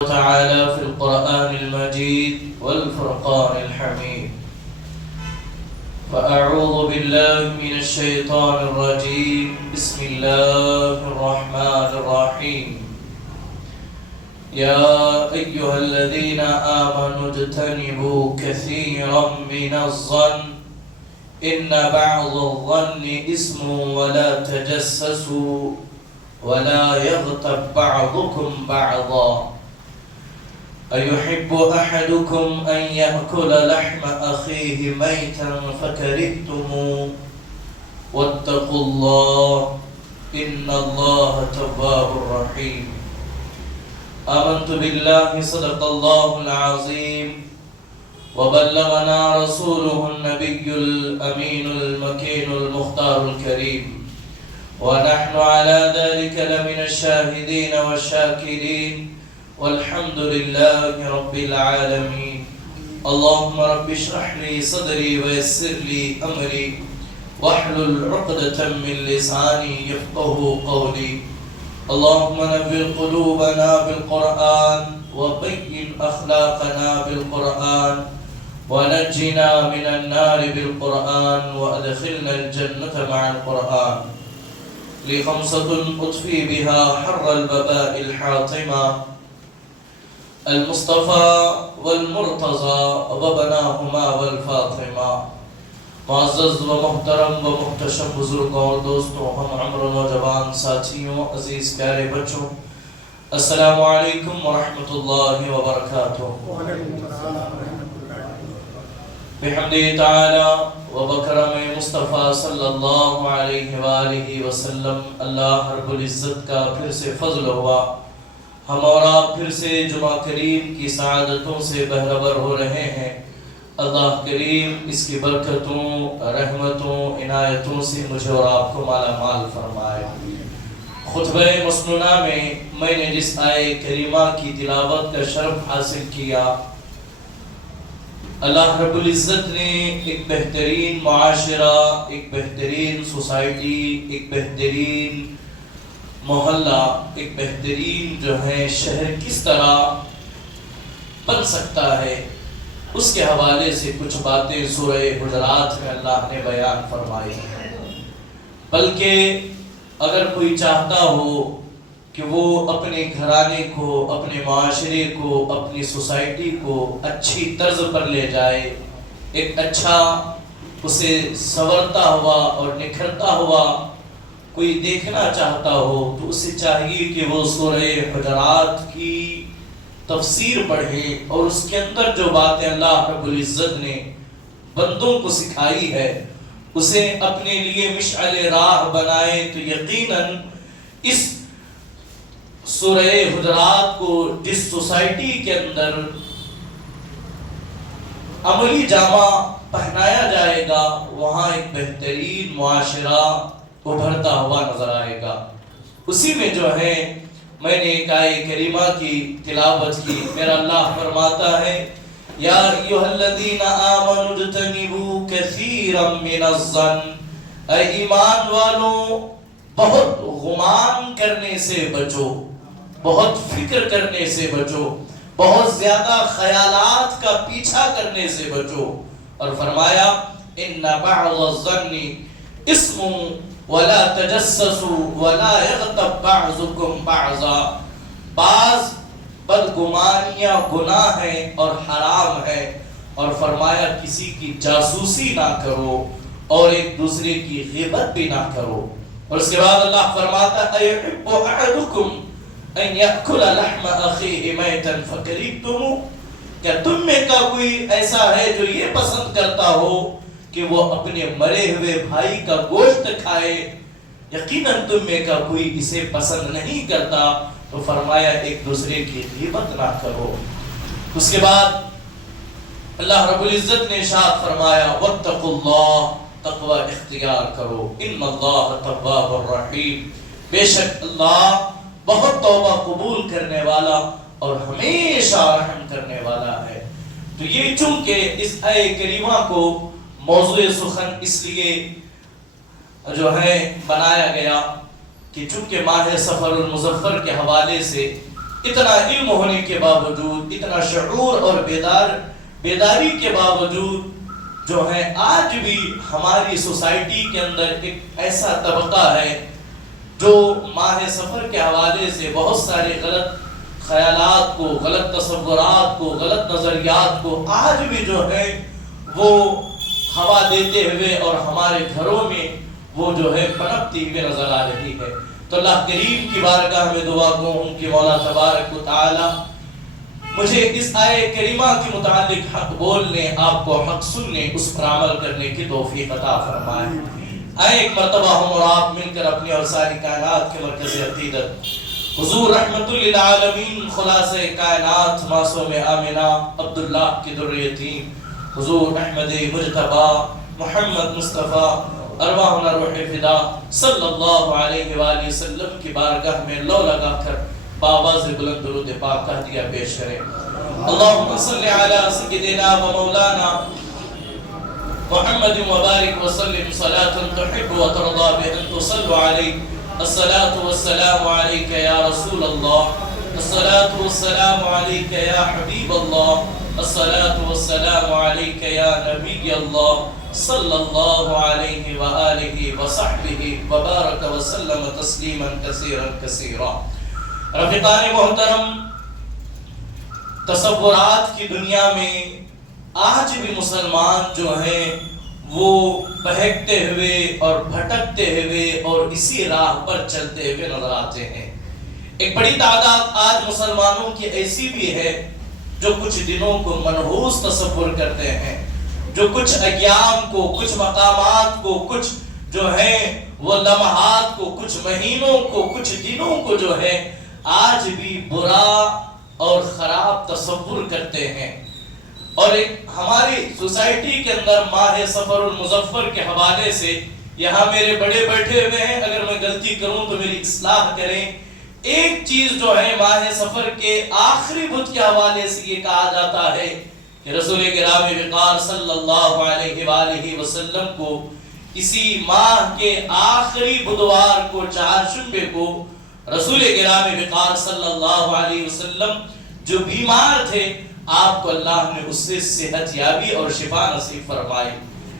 تعالى في القرآن المجيد والفرقان الحميد. فأعوذ بالله من الشيطان الرجيم. بسم الله الرحمن الرحيم. يا أيها الذين آمنوا اجتنبوا كثيرا من الظن إن بعض الظن إثم ولا تجسسوا ولا يغتب بعضكم بعضا أيحب أحدكم أن يأكل لحم أخيه ميتا فكرهتموه واتقوا الله إن الله تواب رحيم. آمنت بالله صدق الله العظيم وبلغنا رسوله النبي الأمين المكين المختار الكريم ونحن على ذلك لمن الشاهدين والشاكرين والحمد لله رب العالمين. اللهم رب اشرح لي صدري ويسر لي أمري واحلل عقدة من لساني يفقه قولي. اللهم نبّئ قلوبنا بالقرآن وبين أخلاقنا بالقرآن ونجنا من النار بالقرآن وأدخلنا الجنة مع القرآن. لي خمسة أطفي بها حر البباء الحاطمة المصطفى والمرتضى وبناهما والفاطمہ. معزز و محترم و محتشم بزرگوں اور دوستوں، ہم عمر نوجوان ساتھیوں، عزیز پیارے بچوں، السلام علیکم ورحمۃ اللہ وبرکاتہ. بحمد تعالی و بکرم مصطفیٰ صلی اللہ علیہ وآلہ وسلم اللہ رب العزت کا پھر سے فضل ہوا. ہم اور آپ پھر سے جمعہ کریم کی سعادتوں سے بہرور ہو رہے ہیں. اللہ کریم اس کی برکتوں، رحمتوں، عنایتوں سے مجھے اور آپ کو مالا مال فرمائے. خطبہ مسنونہ میں نے جس آیے کریمہ کی تلاوت کا شرف حاصل کیا، اللہ رب العزت نے ایک بہترین معاشرہ، ایک بہترین سوسائٹی، ایک بہترین محلہ، ایک بہترین جو ہے شہر کس طرح بن سکتا ہے، اس کے حوالے سے کچھ باتیں سورہ حجرات میں اللہ نے بیان فرمائی ہیں. بلکہ اگر کوئی چاہتا ہو کہ وہ اپنے گھرانے کو، اپنے معاشرے کو، اپنی سوسائٹی کو اچھی طرز پر لے جائے، ایک اچھا اسے سنورتا ہوا اور نکھرتا ہوا کوئی دیکھنا چاہتا ہو، تو اسے چاہیے کہ وہ سورہ حجرات کی تفسیر پڑھے اور اس کے اندر جو باتیں اللہ رب العزت نے بندوں کو سکھائی ہے اسے اپنے لیے مشعل راہ بنائے. تو یقیناً اس سورہ حجرات کو جس سوسائٹی کے اندر عملی جامہ پہنایا جائے گا، وہاں ایک بہترین معاشرہ ابھرتا ہوا نظر آئے گا. اسی میں جو ہے میں نے ایک آیہ کریمہ کی تلاوت کی. میرا اللہ فرماتا ہے یا ایھا الذین آمنوا اجتنبوا کثیرا من الظن، اے ایمان والوں بہت گمان کرنے سے بچو، بہت فکر کرنے سے بچو، بہت زیادہ خیالات کا پیچھا کرنے سے بچو. اور فرمایا ان بعض الظن اسم ولا تجسسوا ولا يغتب بعضكم بعضا، بعض بدگمانیاں گناہ ہیں اور حرام ہے. اور فرمایا کسی کی جاسوسی نہ کرو اور ایک دوسرے کی غیبت بھی نہ کرو. اور اس کے بعد اللہ فرماتا ہے ايحب احدكم ان يأكل لحم اخيه ميتا فكرهتموه، کیا تم میں کا کوئی ایسا ہے جو یہ پسند کرتا ہو کہ وہ اپنے مرے ہوئے بھائی کا گوشت کھائے؟ یقیناً تم میں کا کوئی اسے پسند نہیں کرتا. تو فرمایا ایک دوسرے کی غیبت نہ کرو. اس کے بعد اللہ رب العزت نے ارشاد فرمایا واتقوا اللہ، تقوی اختیار کرو، ان اللہ تواب الرحیم، بے شک اللہ بہت توبہ قبول کرنے والا اور ہمیشہ رحم کرنے والا ہے. تو یہ چونکہ اس آیہ کریمہ کو موضوع سخن اس لیے جو ہے بنایا گیا کہ چونکہ ماہ سفر المظفر کے حوالے سے اتنا علم ہونے کے باوجود، اتنا شعور اور بیداری کے باوجود جو ہے آج بھی ہماری سوسائٹی کے اندر ایک ایسا طبقہ ہے جو ماہ سفر کے حوالے سے بہت سارے غلط خیالات کو، غلط تصورات کو، غلط نظریات کو آج بھی جو ہے وہ ہوا دیتے ہوئے اور ہمارے گھروں میں وہ جو ہے پنپتی ہوئے نظر آ رہی ہے۔ تو اللہ کریم کی بارگاہ میں دعا گو ہوں کہ مولا تبارک و تعالی مجھے اس آیے کریمہ کے متعلق حق بولنے، آپ کو حق سننے، اس پر عمل کرنے کی توفیق عطا فرمائے۔ آئے ایک مرتبہ ہم اور آپ مل کر اپنی اور ساری کائنات کے مرکز عقیدت حضور رحمت للعالمین خلاصہ کائنات معصوم آمنہ عبداللہ کی ذریتین حضور احمد مجتبی محمد مصطفیٰ ارواحنا روح فدا صلی اللہ علیہ وآلہ وسلم کی بارگاہ میں لو لگا کر باواز بلند درود پاک تہدیہ پیش کریں۔ اللہم صلی علی سیدنا و مولانا محمد وبارک وسلم صلاة تحب وترضى بأن تصلوا عليه الصلاة والسلام عليك يا رسول الله، الصلاة والسلام عليك يا حبيب الله، الصلاة والسلام عليك يا نبي الله صلى الله عليه وآله وصحبه وبارك وسلم تسليما كثيرا كثيرا۔ رفیقان محترم، تصورات کی دنیا میں آج بھی مسلمان جو ہیں وہ بہکتے ہوئے اور بھٹکتے ہوئے اور اسی راہ پر چلتے ہوئے نظر آتے ہیں۔ ایک بڑی تعداد آج مسلمانوں کی ایسی بھی ہے جو کچھ دنوں کو منحوس تصور کرتے ہیں، جو کچھ ایام کو، کچھ مقامات کو، کچھ جو ہے وہ لمحات کو، کچھ مہینوں کو، کچھ دنوں کو جو ہے آج بھی برا اور خراب تصور کرتے ہیں۔ اور ایک ہماری سوسائٹی کے اندر ماہ سفر المظفر کے حوالے سے یہاں میرے بڑے بیٹھے ہوئے ہیں، اگر میں غلطی کروں تو میری اصلاح کریں۔ ایک چیز جو ہے ماہ سفر کے آخری بدھ کے حوالے سے یہ کہا جاتا ہے کہ رسول گرامی وقار صلی اللہ علیہ وآلہ وسلم کو اسی ماہ کے آخری بدوار کو، چہارشنبے کو، رسول گرامی وقار صلی اللہ علیہ وسلم جو بیمار تھے، آپ کو اللہ نے اس سے صحت یابی اور شفا نصیب فرمائی۔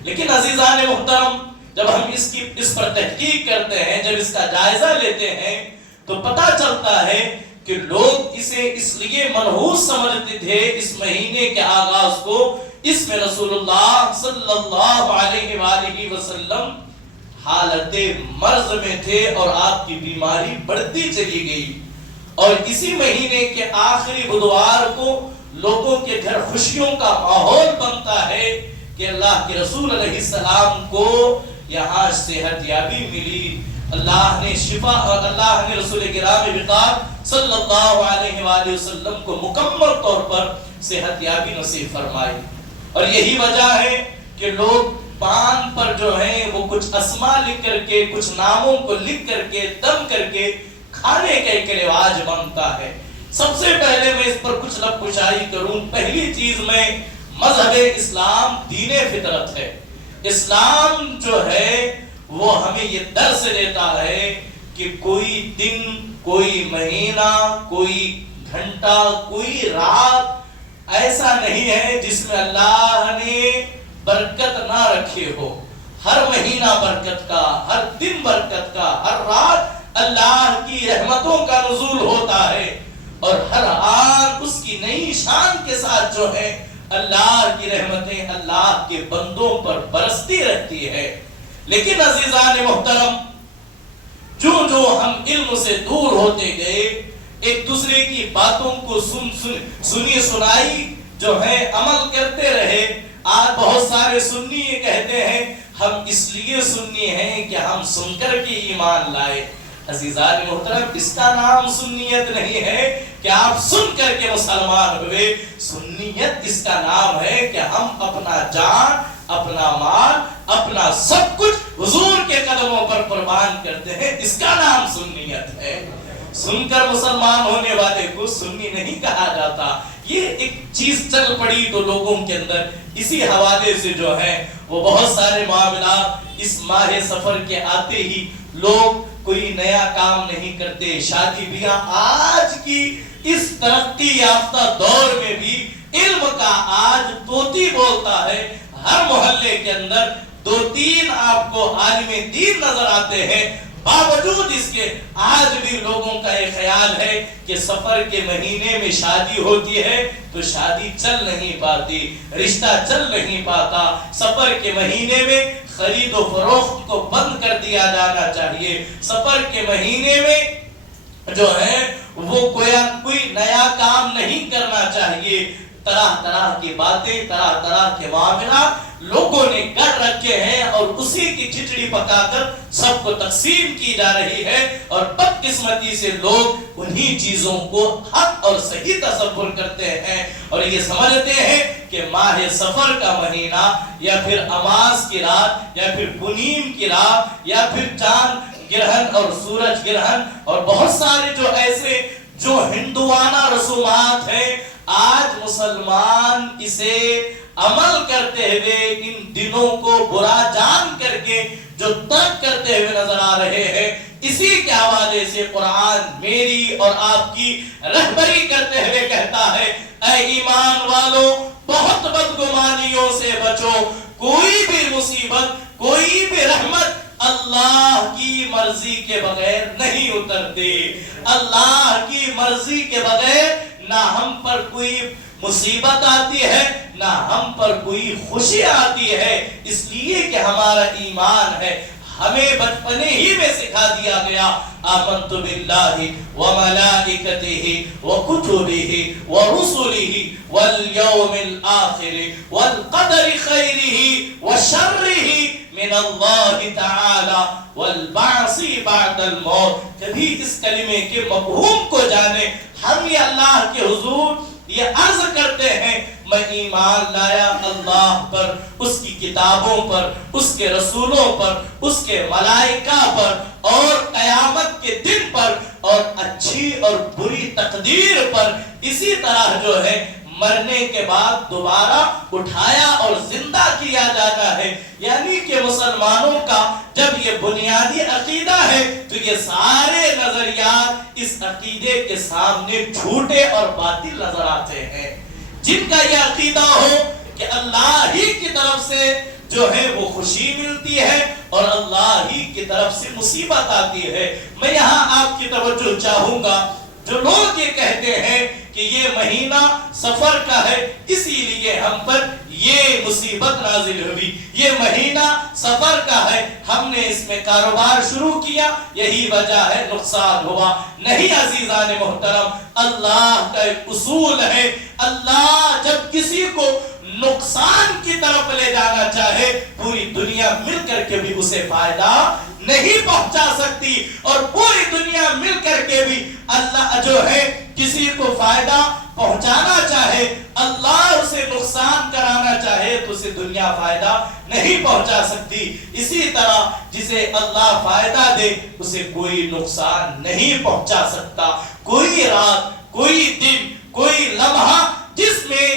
لیکن عزیزان محترم، جب ہم اس پر تحقیق کرتے ہیں، جب اس کا جائزہ لیتے ہیں تو پتہ چلتا ہے کہ لوگ اسے اس لیے منحوس سمجھتے تھے اس مہینے کے آغاز کو، اس میں رسول اللہ صلی اللہ علیہ وآلہ وسلم حالت مرض میں تھے اور آپ کی بیماری بڑھتی چلی گئی، اور اسی مہینے کے آخری بدوار کو لوگوں کے گھر خوشیوں کا ماحول بنتا ہے کہ اللہ کے رسول علیہ السلام کو یہاں صحت یابی ملی، اللہ نے شفا، اور اللہ نے رسول گرامی وقار صلی اللہ علیہ وآلہ وسلم کو مکمل طور پر صحت یابی نصیب فرمائی۔ اور یہی وجہ ہے کہ لوگ پان پر جو ہیں وہ کچھ اسما لکھ کر کے، کچھ ناموں کو لکھ کر کے، دم کر کے کھانے کا ایک رواج بنتا ہے۔ سب سے پہلے میں اس پر کچھ لب کشائی کروں۔ پہلی چیز میں مذہب اسلام دین فطرت ہے۔ اسلام جو ہے وہ ہمیں یہ درس دیتا ہے کہ کوئی دن، کوئی مہینہ، کوئی گھنٹہ، کوئی رات ایسا نہیں ہے جس میں اللہ نے برکت نہ رکھے ہو۔ ہر مہینہ برکت کا، ہر دن برکت کا، ہر رات اللہ کی رحمتوں کا نزول ہوتا ہے، اور ہر آن اس کی نئی شان کے ساتھ جو ہے اللہ کی رحمتیں اللہ کے بندوں پر برستی رہتی ہے۔ لیکن عزیزان محترم، جو ہم علم سے دور ہوتے گئے، ایک دوسرے کی باتوں کو سنی سنائی جو ہے عمل کرتے رہے، آج بہت سارے سنی یہ کہتے ہیں ہم اس لیے سنی ہیں کہ ہم سن کر کے ایمان لائے۔ عزیزان محترم، اس کا نام سنیت نہیں ہے کہ آپ سن کر کے مسلمان ہوئے۔ سنیت اس کا نام ہے کہ ہم اپنا جان، اپنا مال، اپنا سب کچھ حضور کے قدموں پر قربان کرتے ہیں، اس کا نام سنیت ہے۔ سن کر مسلمان ہونے والے کو سنی نہیں کہا جاتا۔ یہ ایک چیز چل پڑی تو لوگوں کے اندر اسی حوالے سے جو ہے وہ بہت سارے معاملات اس ماہ سفر کے آتے ہی لوگ کوئی نیا کام نہیں کرتے. شادی بیاہ آج کی اس ترقی یافتہ دور میں بھی علم کا آج طوطی بولتا ہے. ہر محلے کے اندر 2-3 آپ کو عالم دین نظر آتے ہیں. باوجود اس کے آج بھی لوگوں کا یہ خیال ہے کہ سفر کے مہینے میں شادی ہوتی ہے تو شادی چل نہیں پاتی, رشتہ چل نہیں پاتا. سفر کے مہینے میں خرید و فروخت کو بند کر دیا جانا چاہیے. سفر کے مہینے میں جو ہے وہ کوئی نیا کام نہیں کرنا چاہیے. طرح طرح کی باتیں, طرح طرح کے معاملات لوگوں نے کر رکھے ہیں اور اسی کی کھچڑی پکا کر سب کو تقسیم کی جا رہی ہے. اور بدقسمتی سے لوگ انہی چیزوں کو حق اور صحیح تصور کرتے ہیں اور یہ سمجھتے ہیں کہ ماہ سفر کا مہینہ یا پھر اماس کی رات یا پھر پونیم کی رات یا پھر چاند گرہن اور سورج گرہن اور بہت سارے جو ایسے جو ہندوانہ رسومات ہیں, آج مسلمان اسے عمل کرتے ہوئے ان دنوں کو برا جان کر کے جو ترک کرتے ہوئے نظر آ رہے ہیں. اسی کے حوالے سے قرآن میری اور آپ کی رہبری کرتے ہوئے کہتا ہے, اے ایمان والو بہت بدگمانیوں سے بچو. کوئی بھی مصیبت, کوئی بھی رحمت اللہ کی مرضی کے بغیر نہیں اترتے. اللہ کی مرضی کے بغیر نہ ہم پر کوئی مصیبت آتی ہے نہ ہم پر کوئی خوشی آتی ہے. اس لیے کہ ہمارا ایمان ہے. ہمیں بچپنے ہی میں سکھا دیا گیا آمنت باللہ وملائکتہ وکتبہ ورسلہ والیوم الآخر والقدر خیرہ وشرہ من اللہ تعالی والبعث بعد الموت. کبھی اس کلمے کے مفہوم کو جانے. ہم یہ اللہ کے حضور یہ عرض کرتے ہیں, میں ایمان لایا اللہ پر, اس کی کتابوں پر, اس کے رسولوں پر, اس کے ملائکہ پر اور قیامت کے دن پر اور اچھی اور بری تقدیر پر. اسی طرح جو ہے مرنے کے بعد دوبارہ اٹھایا اور زندہ کیا جاتا ہے. یعنی کہ مسلمانوں کا جب یہ بنیادی عقیدہ ہے تو یہ سارے نظریات اس عقیدے کے سامنے جھوٹے اور باطل نظر آتے ہیں. جن کا یہ عقیدہ ہو کہ اللہ ہی کی طرف سے جو ہے وہ خوشی ملتی ہے اور اللہ ہی کی طرف سے مصیبت آتی ہے. میں یہاں آپ کی توجہ چاہوں گا, جو لوگ یہ کہتے ہیں کہ یہ مہینہ سفر کا ہے اسی لیے ہم پر یہ مصیبت نازل ہوئی, یہ مہینہ سفر کا ہے ہم نے اس میں کاروبار شروع کیا یہی وجہ ہے نقصان ہوا. نہیں عزیزان محترم, اللہ کا ایک اصول ہے, اللہ جب کسی کو نقصان کی طرف لے جانا چاہے پوری دنیا مل کر کے بھی اسے فائدہ نہیں پہنچا سکتی, اور پوری دنیا مل کر کے بھی اللہ جو ہے کسی کو فائدہ پہنچانا چاہے, اللہ اسے نقصان کرانا چاہے تو اسے دنیا فائدہ نہیں پہنچا سکتی. اسی طرح جسے اللہ فائدہ دے اسے کوئی نقصان نہیں پہنچا سکتا. کوئی رات, کوئی دن, کوئی لمحہ جس میں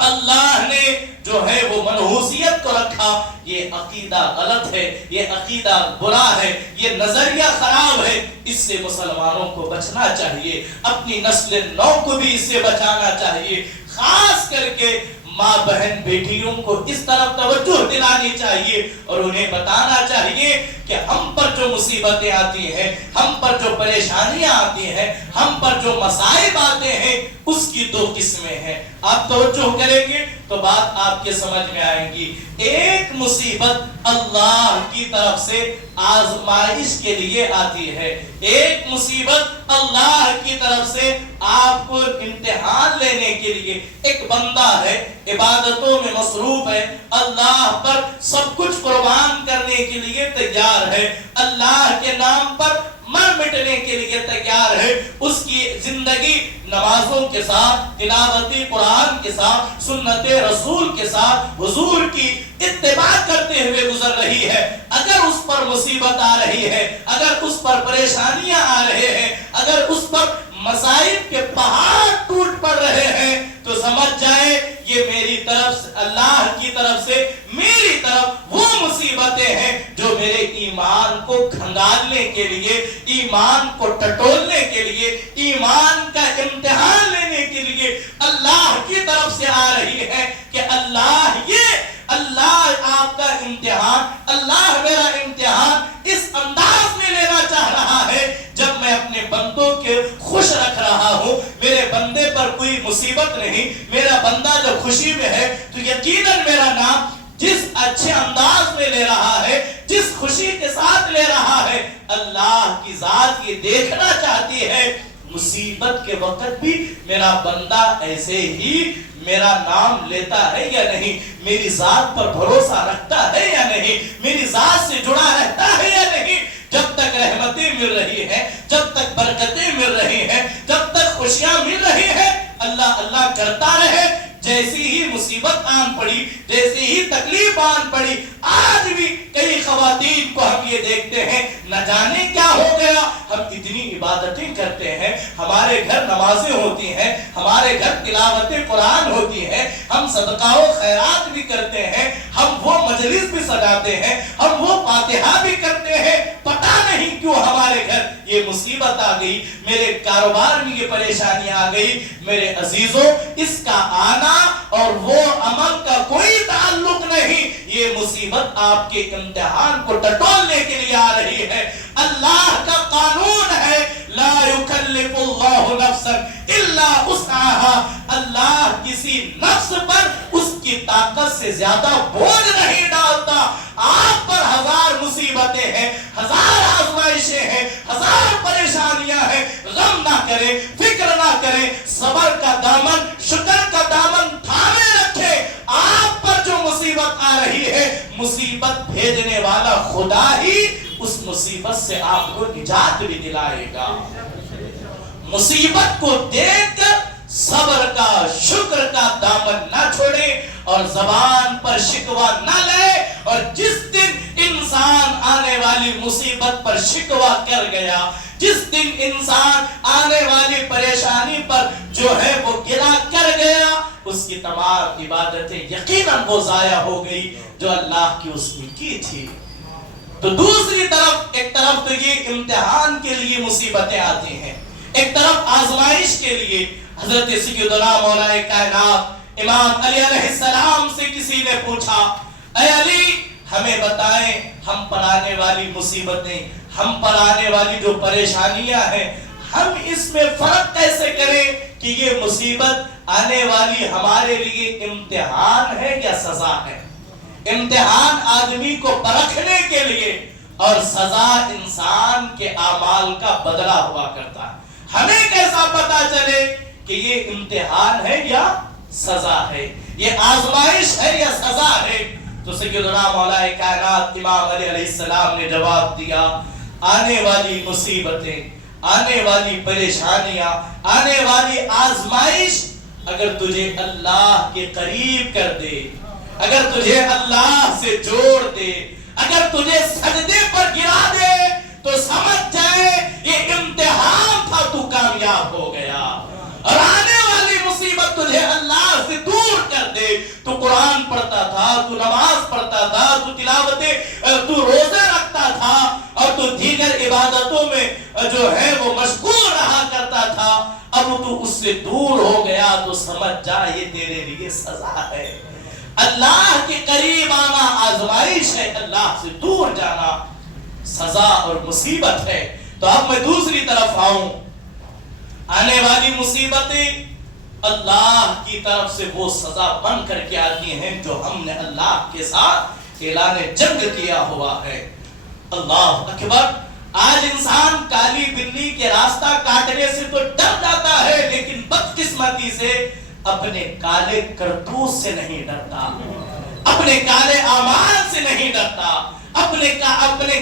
اللہ نے جو ہے وہ منحوسیت کو رکھا, یہ عقیدہ غلط ہے, یہ عقیدہ برا ہے, یہ نظریہ خراب ہے. اس سے مسلمانوں کو بچنا چاہیے, اپنی نسل نو کو بھی اس سے بچانا چاہیے. خاص کر کے ماں بہن بیٹیوں کو اس طرف توجہ دلانی چاہیے اور انہیں بتانا چاہیے کہ ہم پر جو مصیبتیں آتی ہیں, ہم پر جو پریشانیاں آتی ہیں, ہم پر جو مصائب آتے ہیں اس کی 2 قسمیں ہیں. آپ توجہ کریں گے تو بات آپ کے سمجھ میں آئے گی. ایک مصیبت اللہ کی طرف سے آزمائش کے لیے آتی ہے, ایک مصیبت اللہ کی طرف سے آپ کو امتحان لینے کے لیے. ایک بندہ ہے عبادتوں میں مصروف ہے, اللہ پر سب کچھ قربان کرنے کے لیے تیار ہے, اللہ کے نام پر مر مٹنے کے لیے تیار ہے. اس کی زندگی نمازوں کے ساتھ, تلاوت قرآن کے ساتھ, سنت رسول کے ساتھ, حضور کی اتباع کرتے ہوئے گزر رہی ہے. اگر اس پر مصیبت آ رہی ہے, اگر اس پر پریشانیاں آ رہے ہیں, اگر اس پر مصائب کے پہاڑ ٹوٹ پڑ رہے ہیں تو سمجھ جائے یہ میری طرف سے, اللہ کی طرف سے میری طرف وہ مصیبتیں ہیں جو میرے ایمان کو کھنگالنے کے لیے، ایمان کو ٹٹولنے کے لیے، ایمان کا امتحان لینے کے لیے اللہ کی طرف سے آ رہی ہے کہ اللہ آپ کا امتحان، اللہ میرا امتحان اس انداز میں لینا چاہ رہا ہے جب میں اپنے بندوں کے خوش رکھ رہا ہوں، میرے بندے پر کوئی مصیبت نہیں، میرا بندہ جب خوشی میں ہے تو یقیناً میرا نام جس اچھے انداز میں لے رہا ہے، جس خوشی کے ساتھ لے رہا ہے، اللہ کی ذات یہ دیکھنا چاہتی ہے مصیبت کے وقت بھی میرا بندہ ایسے ہی میرا نام لیتا ہے یا نہیں، میری ذات پر بھروسہ رکھتا ہے یا نہیں، میری ذات سے جڑا رہتا ہے یا نہیں۔ جب تک رحمتیں مل رہی ہیں، جب تک برکتیں مل رہی ہیں، جب تک خوشیاں مل رہی ہیں، اللہ اللہ کرتا رہے۔ جیسی ہی مصیبت آن پڑی، جیسی ہی تکلیف آن پڑی، آج بھی کئی خواتین کو ہم یہ دیکھتے ہیں نہ جانے کیا ہو گیا، ہم اتنی عبادتیں کرتے ہیں، ہمارے گھر نمازیں ہوتی ہیں، ہمارے گھر تلاوت قرآن ہوتی ہے، ہم صدقہ و خیرات بھی کرتے ہیں، ہم وہ مجلس بھی سجاتے ہیں، ہم وہ فاتحہ بھی کرتے ہیں، پتہ نہیں کیوں ہمارے گھر یہ مصیبت آ گئی، میرے کاروبار میں یہ پریشانی آ گئی۔ میرے عزیزوں، اس کا آنا اور وہ عمل کا کوئی تعلق نہیں، یہ مصیبت آپ کے امتحان کو ٹٹولنے کے لیے آ رہی ہے۔ اللہ کا قانون ہے لا یکلف اللہ نفسا الا وسعها، اللہ کسی نفس پر اس کی طاقت سے زیادہ بوجھ نہیں ڈالتا۔ آپ پر ہزار مصیبتیں ہیں، ہزار آزمائشیں ہیں، ہزار پریشانیاں ہیں، غم نہ کریں، فکر نہ کریں، صبر کا دامن، شکر کا دامن تھامے رکھے۔ آپ پر جو مصیبت آ رہی ہے، مصیبت بھیجنے والا خدا ہی اس مصیبت سے آپ کو نجات بھی دلائے گا۔ مصیبت کو دیکھ کر صبر کا، شکر کا دامن نہ چھوڑے اور زبان پر شکوہ نہ لے، اور جس دن انسان آنے والی مصیبت پر شکوہ کر گیا، جس دن انسان آنے والی پریشانی پر جو ہے وہ گلا کر گیا، اس کی تمام عبادتیں یقیناً وہ ضائع ہو گئی جو اللہ کی اس نے کی تھی۔ تو دوسری طرف، ایک طرف تو یہ امتحان کے لیے مصیبتیں آتی ہیں، ایک طرف آزمائش کے لیے۔ حضرت سیدنا مولا کائنات امام علی علیہ السلام سے کسی نے پوچھا، اے علی ہمیں بتائیں ہم پر آنے والی مصیبتیں، ہم پر آنے والی جو پریشانیاں ہیں، ہم اس میں فرق کیسے کریں کہ یہ مصیبت آنے والی ہمارے لیے امتحان ہے یا سزا ہے؟ امتحان آدمی کو پرکھنے کے لیے اور سزا انسان کے اعمال کا بدلہ ہوا کرتا ہے۔ ہمیں کیسا پتا چلے کہ یہ امتحان ہے یا سزا ہے، یہ آزمائش ہے یا سزا ہے؟ تو سیدنا مولا کائنات امام علی علیہ السلام نے جواب دیا، آنے والی مصیبتیں، آنے والی پریشانیاں، آنے والی آزمائش اگر تجھے اللہ کے قریب کر دے، اگر تجھے اللہ سے جوڑ دے، اگر تجھے سجدے پر گرا دے، تو سمجھ جائے یہ امتحان تھا، تو کامیاب ہو گیا۔ اور آنے والی مصیبت تجھے اللہ سے دور کر دے، تو قرآن پڑھتا تھا، تو نماز پڑھتا تھا، تو تلاوتیں، تو روزے رکھتا تھا، اور تو دیگر عبادتوں میں جو ہے وہ مشغول رہا کرتا تھا، اب تو اس سے دور ہو گیا، تو سمجھ جا یہ تیرے لیے سزا ہے۔ اللہ کے قریب آنا آزمائش ہے، اللہ سے دور جانا سزا اور مصیبت ہے۔ تو اب میں دوسری طرف آؤں، آنے والی مصیبتیں اللہ کی طرف سے وہ سزا بن کر کے آتی ہیں جو ہم نے اللہ کے ساتھ اعلان جنگ کیا ہوا ہے۔ اللہ اکبر۔ آج انسان کالی بلی کے راستہ کاٹنے سے تو ڈر جاتا ہے، لیکن بدقسمتی سے اپنے کالے کرتوت سے نہیں ڈرتا، اپنے کالے اعمال سے نہیں ڈرتا، اپنے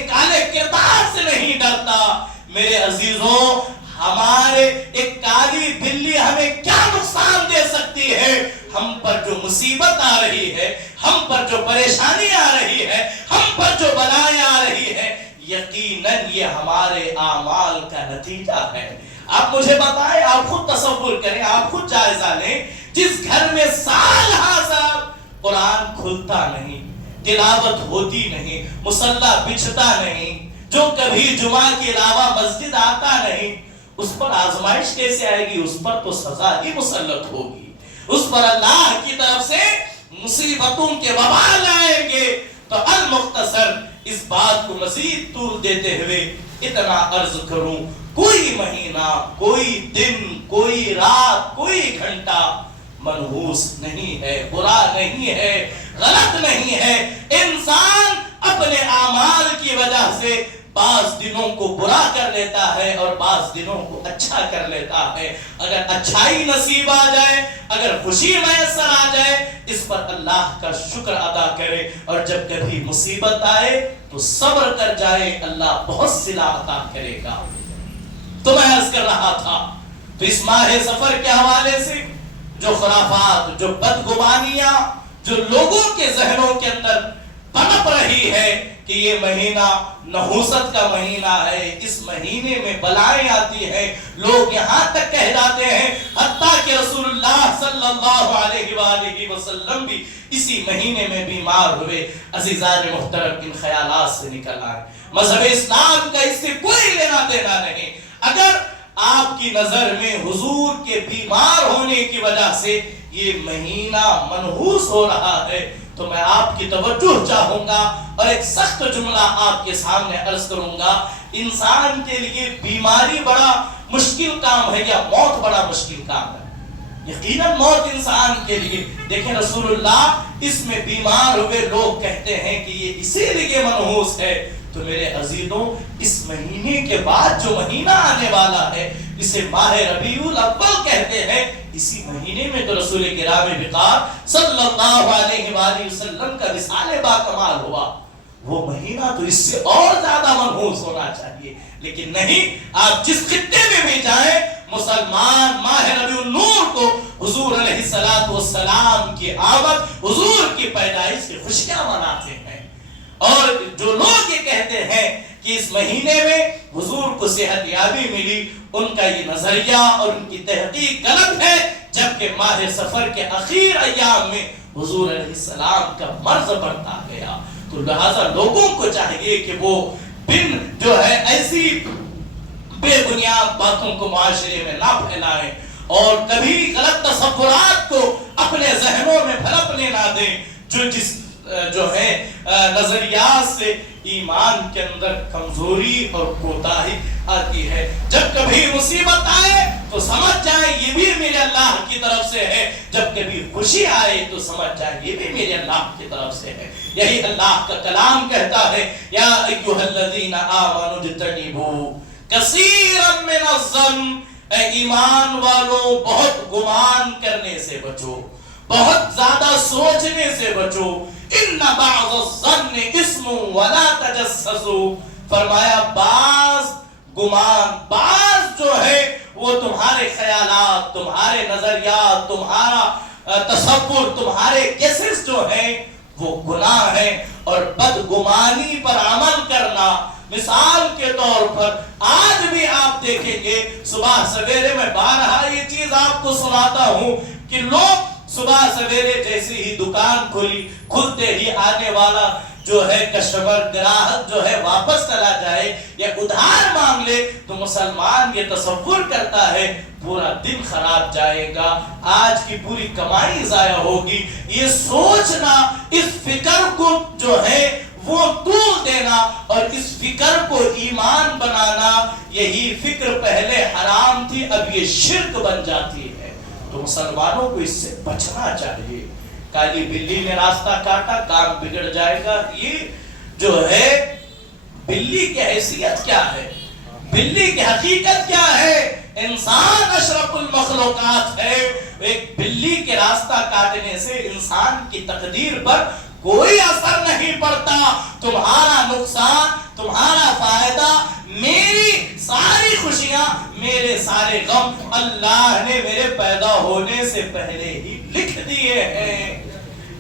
کالے کردار سے نہیں ڈرتا۔ میرے عزیزوں، ہمارے ایک کالی بلی ہمیں کیا نقصان دے سکتی ہے؟ ہم پر جو مصیبت آ رہی ہے، ہم پر جو پریشانی آ رہی ہے، ہم پر جو بلائیں آ رہی ہے، یقیناً یہ ہمارے اعمال کا نتیجہ ہے۔ آپ مجھے بتائیں، آپ خود تصور کریں، آپ خود جائزہ لیں، جس گھر میں سال ہر سال قرآن کھلتا نہیں، تلاوت ہوتی نہیں، مصلی بچھتا نہیں، جو کبھی جمعہ کے علاوہ مسجد آتا نہیں، اس پر آزمائش کیسے آئے گی؟ اس پر تو سزا ہی مسلط ہوگی، اس پر اللہ کی طرف سے مصیبتوں کے وبال آئیں گے۔ تو المختصر اس بات کو مزید طول دیتے ہوئے اتنا عرض کروں، کوئی مہینہ، کوئی دن، کوئی رات، کوئی گھنٹہ منحوس نہیں ہے، برا نہیں ہے، غلط نہیں ہے۔ انسان اپنے اعمال کی وجہ سے بعض دنوں کو برا کر لیتا ہے اور بعض دنوں کو اچھا کر لیتا ہے۔ اگر اچھائی نصیب آ جائے، اگر خوشی میسر آ جائے، اس پر اللہ کا شکر ادا کرے، اور جب کبھی مصیبت آئے تو صبر کر جائے، اللہ بہت صلہ عطا کرے گا۔ تو میں عرض کر رہا تھا، تو اس ماہ سفر کے حوالے سے جو خرافات، جو بدگمانیاں جو لوگوں کے ذہنوں کے اندر پنپ رہی ہے کہ یہ مہینہ نحوست کا مہینہ ہے، اس مہینے میں بلائیں آتی ہیں، لوگ یہاں تک کہہ جاتے ہیں، حتیٰ کہ رسول اللہ صلی اللہ علیہ وآلہ وسلم بھی اسی مہینے میں بیمار ہوئے۔ عزیزان محترم، ان خیالات سے نکل آئے، مذہب اسلام کا اس سے کوئی لینا دینا نہیں۔ اگر آپ کی نظر میں حضور کے بیمار ہونے کی وجہ سے یہ مہینہ منحوس ہو رہا ہے تو میں آپ کی توجہ چاہوں گا اور ایک سخت جملہ آپ کے سامنے عرض کروں گا۔ انسان کے لیے بیماری بڑا مشکل کام ہے یا موت بڑا مشکل کام ہے؟ یقیناً موت انسان کے لیے۔ دیکھیں رسول اللہ اس میں بیمار ہوئے، لوگ کہتے ہیں کہ یہ اسی لیے منحوس ہے۔ تو میرے عزیزوں، اس مہینے کے بعد جو مہینہ آنے والا ہے اسے ماہ ربیع الاول کہتے ہیں۔ اسی مہینے میں تو رسول کرام وقار صلی اللہ علیہ وآلہ وسلم کا وصال با کمال ہوا۔ وہ مہینہ تو اس سے اور زیادہ منحوس ہونا چاہیے، لیکن نہیں۔ آپ جس خطے میں بھی جائیں، مسلمان ماہ ربیع النور کو حضور علیہ السلام کی آمد، حضور کی پیدائش کی خوشیاں مناتے ہیں۔ اور جو لوگ یہ کہتے ہیں کہ اس مہینے میں حضور کو صحت یابی ملی، ان کا یہ نظریہ اور ان کی تحقیق غلط ہے، جبکہ ماہ سفر کے اخیر ایام میں حضور علیہ السلام کا مرض بڑھتا گیا۔ تو لہذا لوگوں کو چاہیے کہ وہ بن جو ہے ایسی بے بنیاد باتوں کو معاشرے میں نہ پھیلائیں، اور کبھی غلط تصورات کو اپنے ذہنوں میں پھلپنے نہ دیں، جو ہے نظریات سے ایمان کے اندر کمزوری اور کوتاہی آتی ہے۔ جب کبھی مصیبت آئے تو سمجھ جائیں یہ بھی میرے اللہ کی طرف سے ہے، جب کبھی خوشی آئے تو سمجھ جائیں یہ بھی میرے اللہ کی طرف سے ہے۔ یہی اللہ کا کلام کہتا ہے، یا ایھا الذین آمنوا اجتنبوا کثیرا من الظن، اے ایمان والو بہت گمان کرنے سے بچو، بہت زیادہ سوچنے سے بچو۔ ان بعض الظن اسم ولا تجسسوا، فرمایا بعض گمان، بعض جو ہے وہ تمہارے خیالات، تمہارے نظریات، تمہارا تصور، تمہارے کیسز جو ہیں وہ گناہ ہیں۔ اور بدگمانی پر عمل کرنا، مثال کے طور پر آج بھی آپ دیکھیں گے، صبح سویرے میں بارہا یہ چیز آپ کو سناتا ہوں کہ لوگ صبح سویرے جیسے ہی دکان کھلتے ہی آنے والا جو ہے کسٹمر، گراہک جو ہے واپس چلا جائے یا ادھار مانگ لے تو مسلمان یہ تصور کرتا ہے پورا دن خراب جائے گا، آج کی پوری کمائی ضائع ہوگی۔ یہ سوچنا، اس فکر کو جو ہے وہ طول دینا اور اس فکر کو ایمان بنانا، یہی فکر پہلے حرام تھی، اب یہ شرک بن جاتی ہے۔ تو مسلمانوں کو اس سے بچنا چاہیے۔ کالی بلی نے راستہ کاٹا، کام بگڑ جائے گا۔ یہ جو ہے بلی کی حیثیت کیا ہے، بلی کی حقیقت کیا ہے؟ انسان اشرف المخلوقات ہے۔ ایک بلی کے راستہ کاٹنے سے انسان کی تقدیر پر کوئی اثر نہیں پڑتا۔ تمہارا نقصان، تمہارا فائدہ، میری ساری خوشیاں، میرے سارے غم اللہ نے میرے پیدا ہونے سے پہلے ہی لکھ دیے ہیں۔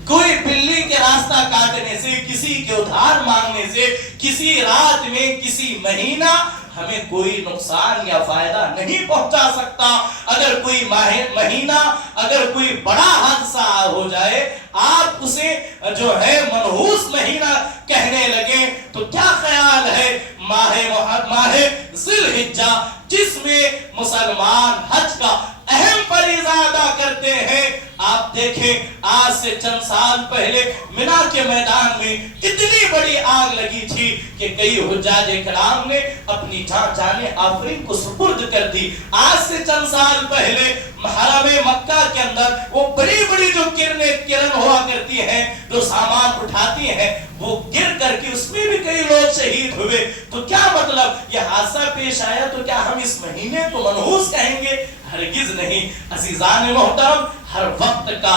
کوئی بلی کے راستہ کاٹنے سے، کسی کے ادھار مانگنے سے، کسی رات میں، کسی مہینہ ہمیں کوئی نقصان یا فائدہ نہیں پہنچا سکتا۔ اگر کوئی مہینہ، اگر کوئی بڑا حادثہ ہو جائے، آپ اسے جو ہے منحوس مہینہ کہنے لگے، تو کیا خیال ہے ماہ ذی الحجہ جس میں مسلمان حج کا اہم فریضہ ادا کرتے ہیں؟ آپ دیکھیں آج سے چند سال پہلے منا کے میدان میں اتنی بڑی آگ لگی تھی کہ کئی حجاج کرام نے اپنی جان آفرین کو سپرد کر دی۔ آج سے چند سال پہلے حرم مکہ کے اندر وہ بڑی بڑی جو کرن ہوا کرتی ہیں، جو سامان اٹھاتی ہیں، وہ گر کر کے اس میں بھی کئی لوگ شہید ہوئے۔ تو کیا مطلب یہ حادثہ پیش آیا تو کیا ہم اس مہینے کو منحوس کہیں گے؟ ہرگز نہیں۔ عزیزان محترم، ہر وقت کا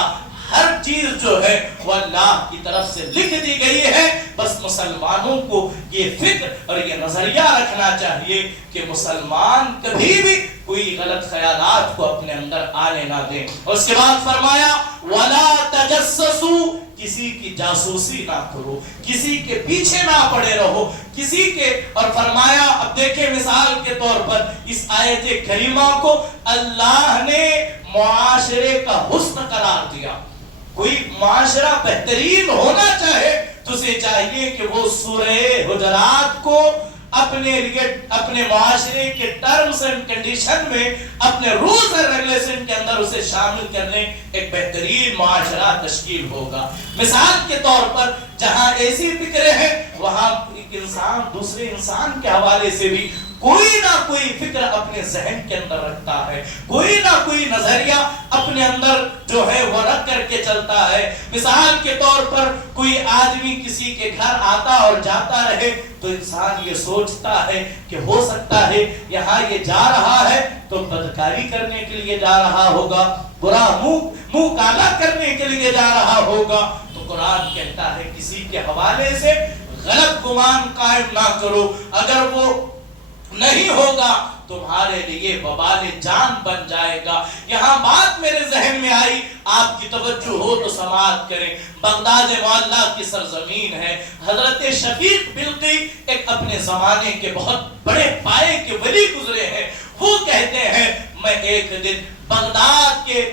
ہر چیز جو ہے وہ اللہ کی طرف سے لکھ دی گئی ہے۔ بس مسلمانوں کو یہ فکر اور یہ نظریہ رکھنا چاہیے کہ مسلمان کبھی بھی کوئی غلط خیالات کو اپنے اندر آنے نہ دیں۔ اور اس کے بعد فرمایا وَلَا تَجَسَّسُوا، کسی کی جاسوسی نہ کرو، کسی کے پیچھے نہ پڑے رہو، کسی کے۔ اور فرمایا، اب دیکھیں مثال کے طور پر اس آیت کریمہ کو اللہ نے معاشرے کا حسن قرار دیا۔ کوئی معاشرہ بہترین ہونا چاہے تو اسے چاہیے کہ وہ سورہ حجرات کو اپنے لیے، اپنے معاشرے کے ٹرمز اینڈ کنڈیشن میں، اپنے رولز اینڈ ریگولیشن کے اندر اسے شامل کرنے ایک بہترین معاشرہ تشکیل ہوگا۔ مثال کے طور پر جہاں ایسی فکریں ہیں وہاں ایک انسان دوسرے انسان کے حوالے سے بھی کوئی نہ کوئی فکر اپنے ذہن کے اندر رکھتا ہے، کوئی نہ کوئی نظریہ اپنے اندر جو ہے وہ رکھ کر کے چلتا ہے۔ مثال کے طور پر کوئی آدمی کسی کے گھر آتا اور جاتا رہے تو انسان یہ سوچتا ہے کہ ہو سکتا ہے یہاں یہ جا رہا ہے تو بدکاری کرنے کے لیے جا رہا ہوگا، برا منہ کالا کرنے کے لیے جا رہا ہوگا۔ تو قرآن کہتا ہے کسی کے حوالے سے غلط گمان قائم نہ کرو، اگر وہ نہیں ہوگا تمہارے لیے وبال جان بن جائے گا۔ یہاں بات میرے ذہن میں آئی، آپ کی توجہ ہو تو سماعت کریں۔ بغداد معلیٰ کی سرزمین ہے۔ حضرت شفیق بلقی ایک اپنے زمانے کے بہت بڑے پائے کے ولی گزرے ہیں۔ وہ کہتے ہیں میں ایک دن بغداد کے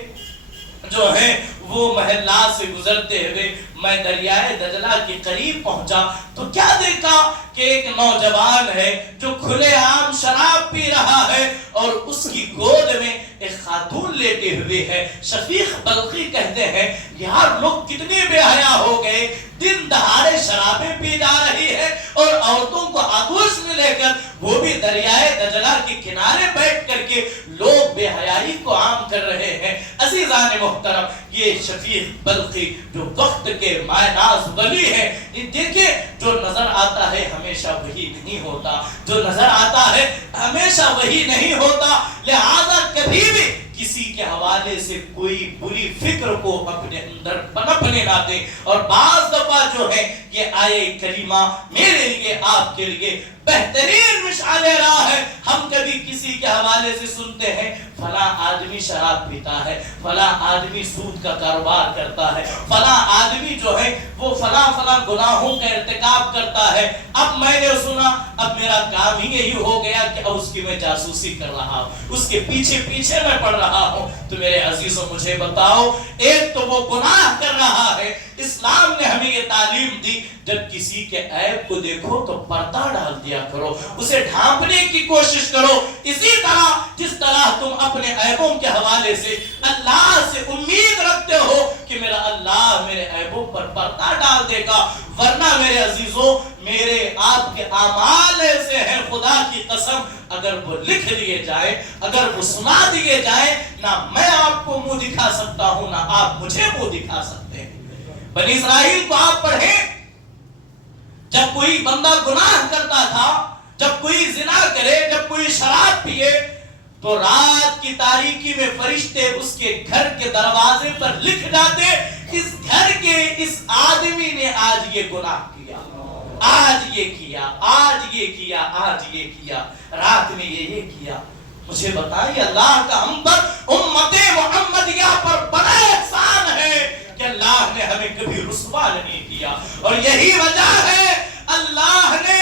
جو ہے وہ محلات سے گزرتے ہوئے میں دریائے دجلہ کے قریب پہنچا تو کیا دیکھا کہ ایک نوجوان ہے جو کھلے عام شراب پی رہا ہے اور اس کی گود میں ایک خاتون لیٹے ہوئے ہے۔ شفیق بلقی کہتے ہیں یار لوگ کتنے بے حیا ہو گئے، دن دہاڑے شرابیں پی جا رہی ہے اور عورتوں کو آغوش میں لے کر وہ بھی دریائے دجلہ کے کنارے بیٹھ کر کے لوگ بے حیائی کو عام کر رہے ہیں۔ عزیزان محترم، یہ شفیق بلقی جو وقت کے مائناز ولی ہے، دیکھیں جو نظر آتا ہے ہمیشہ وہی نہیں ہوتا، جو نظر آتا ہے ہمیشہ وہی نہیں ہوتا۔ لہذا کبھی بھی کسی کے حوالے سے کوئی بری فکر کو اپنے اندر پنپنے نہ دیں۔ اور بعض دفعہ جو ہے یہ آیے کریمہ میرے لیے آپ کے لیے بہترین مشعل راہ ہے۔ ہم کبھی کسی کے حوالے سے سنتے ہیں فلاں آدمی شراب پیتا ہے، فلاں آدمی سود کا کاروبار کرتا ہے، فلاں آدمی جو ہے وہ فلاں گناہوں کا ارتکاب کرتا ہے۔ اب میں نے سنا، اب میرا کام ہی یہی ہو گیا کہ اب اس کی میں جاسوسی کر رہا ہوں، اس کے پیچھے میں پڑھ رہا ہوں۔ تو میرے عزیزوں مجھے بتاؤ، ایک تو وہ گناہ کر رہا ہے۔ اسلام نے ہمیں یہ تعلیم دی جب کسی کے عیب کو دیکھو تو پردہ ڈال دیا کرو، اسے ڈھانپنے کی کوشش کرو۔ اسی طرح جس طرح تم اپنے عیبوں کے حوالے سے اللہ سے امید رکھتے ہو کہ میرا اللہ میرے عیبوں پر پردہ ڈال دے گا، ورنہ میرے عزیزوں میرے آپ کے اعمال ایسے ہیں خدا کی قسم اگر وہ لکھ لیے جائیں، اگر وہ سنا دیے جائیں، نہ میں آپ کو منہ دکھا سکتا ہوں نہ آپ مجھے منہ دکھا سکتے ہیں۔ بنی اسرائیل کو آپ پڑھیں، جب کوئی بندہ گناہ کرتا تھا، جب کوئی زنا کرے، جب کوئی شراب پیے تو رات کی تاریکی میں فرشتے اس کے گھر کے دروازے پر لکھ جاتے اس گھر کے اس آدمی نے آج یہ گناہ کیا، آج یہ کیا، آج یہ کیا، آج یہ کیا، رات میں یہ کیا۔ مجھے بتائیے اللہ کا ہم پر امت محمدیہ پر بڑا احسان ہے کہ اللہ نے ہمیں کبھی رسوا نہیں کیا، اور یہی وجہ ہے اللہ نے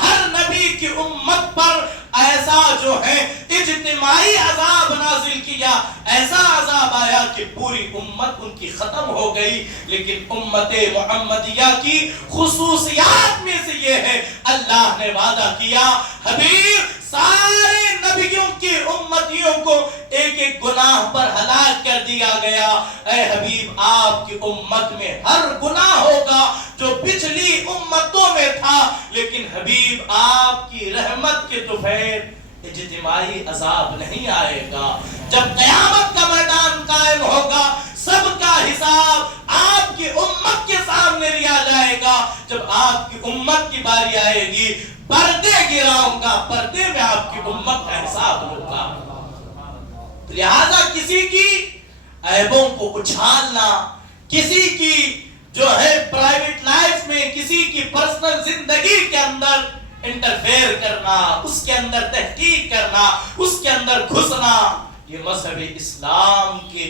ہر نبی کی امت پر ایسا جو ہے اجتماعی عذاب نازل کیا، ایسا عذاب آیا کہ پوری امت ان کی ختم ہو گئی۔ لیکن امت محمدیہ کی خصوصیات میں سے یہ ہے، اللہ نے وعدہ کیا حبیب سارے نبیوں کی امتیوں کو ایک ایک گناہ پر ہلاک کر دیا گیا، اے حبیب آپ کی امت میں ہر گناہ ہوگا جو پچھلی امتوں میں تھا، لیکن حبیب آپ کی رحمت کے طفیل اجتماعی عذاب نہیں آئے گا۔ جب قیامت کا میدان قائم ہوگا، سب کا حساب آپ کی امت کے سامنے لیا جائے گا۔ جب آپ کی امت کی باری آئے گی، پردے گراؤں گا، پردے میں آپ کی امت کا حساب ہوگا۔ لہذا کسی کی عیبوں کو اچھالنا، کسی کی جو ہے پرائیویٹ لائف میں، کسی کی پرسنل زندگی کے اندر انٹرفیئر کرنا، اس کے اندر تحقیق کرنا، اس کے اندر گھسنا، یہ مذہب اسلام کے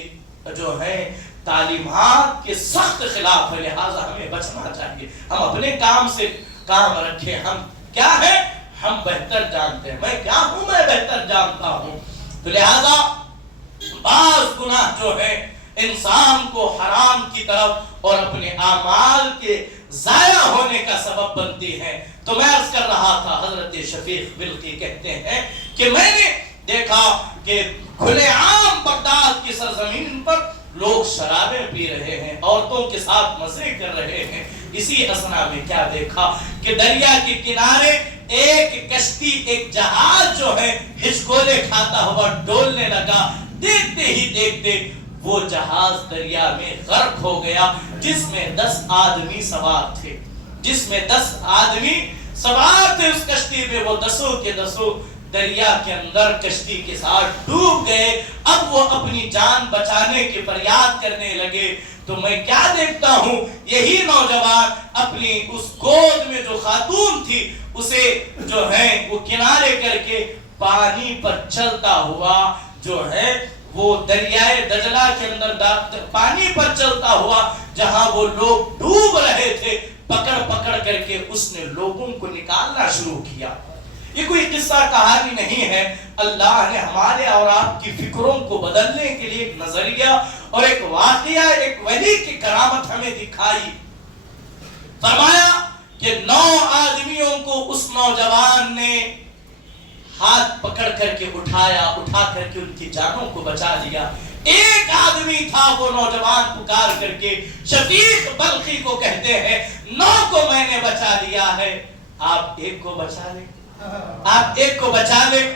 جو ہے تعلیمات کے سخت خلاف ہے۔ لہذا ہمیں بچنا چاہیے، ہم اپنے کام سے کام رکھیں۔ ہم کیا ہے؟ ہم بہتر جانتے ہیں، میں کیا ہوں، میں بہتر جانتا ہوں۔ تو لہذا بعض گناہ جو ہے انسان کو حرام کی طرف اور اپنے اعمال کے ضائع ہونے کا سبب بنتی ہے۔ تو میں عرض کر رہا تھا، حضرت شفیق بلخی کہتے ہیں کہ میں نے دیکھا کہ کھلے عام بغداد کی سرزمین پر لوگ شرابیں پی رہے ہیں، عورتوں کے ساتھ مزے کر رہے ہیں۔ اسی اثنا میں کیا دیکھا کہ دریا کے کنارے ایک کشتی، ایک جہاز جو ہے ہچکولے کھاتا ہوا ڈولنے لگا۔ دیکھتے ہی دیکھتے وہ جہاز دریا میں غرق ہو گیا، جس میں 10 آدمی سوار تھے، جس میں 10 آدمی سوار تھے اس کشتی میں۔ وہ 10 کے 10 دریا کے اندر کشتی کے ساتھ ڈوب گئے۔ اب وہ اپنی جان بچانے کی فریاد کرنے لگے۔ تو میں کیا دیکھتا ہوں، یہی نوجوان اپنی اس گود میں جو خاتون تھی اسے جو ہے وہ کنارے کر کے پانی پر چلتا ہوا جو ہے وہ دریائے دجلہ کے اندر پانی پر چلتا ہوا جہاں وہ لوگ ڈوب رہے تھے، پکڑ پکڑ کر کے اس نے لوگوں کو نکالنا شروع کیا۔ یہ کوئی قصہ کہانی نہیں ہے، اللہ نے ہمارے اور آپ کی فکروں کو بدلنے کے لیے ایک نظریہ اور ایک واقعہ، ایک ولی کی کرامت ہمیں دکھائی۔ فرمایا کہ 9 آدمیوں کو اس نوجوان نے ہاتھ پکڑ کر کے اٹھایا، اٹھا کر کے ان کی جانوں کو بچا لیا۔ ایک آدمی تھا، وہ نوجوان پکار کر کے شفیق بلخی کو کہتے ہیں 9 کو میں نے بچا لیا ہے، آپ ایک کو بچا لیں، آپ ایک کو بچا لیں،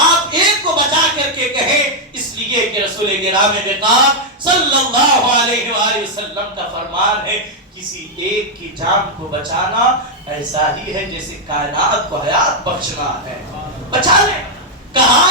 آپ ایک کو بچا کر کے کہیں، اس لیے کہ رسول گرامی وقار صلی اللہ علیہ وآلہ وسلم کا فرمان ہے کسی ایک کی جان کو بچانا ایسا ہی ہے جیسے کائنات کو حیات بخشنا ہے۔ بچا لیں۔ کہا